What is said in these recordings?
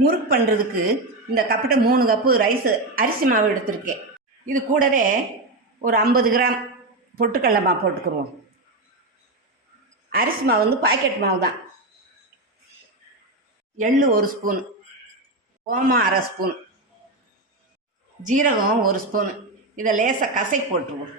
முறுக்கு பண்ணுறதுக்கு இந்த கப்பிட்ட 3 கப்பு ரைஸ் அரிசி மாவு எடுத்திருக்கேன். இது கூடவே ஒரு 50 கிராம் பொட்டுக்கடலை மாவு போட்டுக்குருவோம். அரிசி மாவு வந்து பாக்கெட் மாவு தான். எள்ளு 1 ஸ்பூன், ஓமம் 1/2 ஸ்பூன், ஜீரகம் 1 ஸ்பூன். இதை லேசாக கசக்கி போட்டுருவோம்.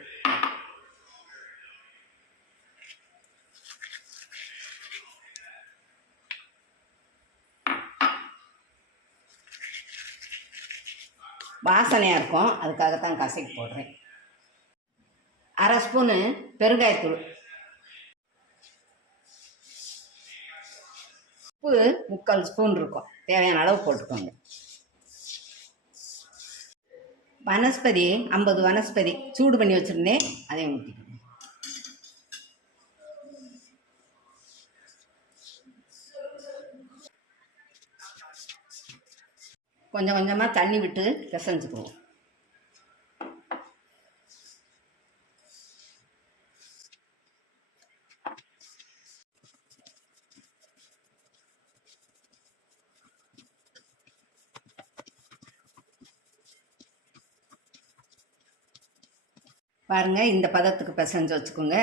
வாசனையாக இருக்கும், அதுக்காகத்தான் கசக்கி போடுறேன். 1/2 ஸ்பூனு பெருங்காயத்தூள், உப்பு 3/4 ஸ்பூன் இருக்கும், தேவையான அளவு போட்டுக்கோங்க. வனஸ்பதி 50 வனஸ்பதி சூடு பண்ணி வச்சுருந்தேன், அதையும் ஊற்றிக்கணும். கொஞ்சம் கொஞ்சமாக தண்ணி விட்டு பிசைஞ்சுக்குவோம். பாருங்கள், இந்த பதத்துக்கு பிசைஞ்சு வச்சுக்கோங்க.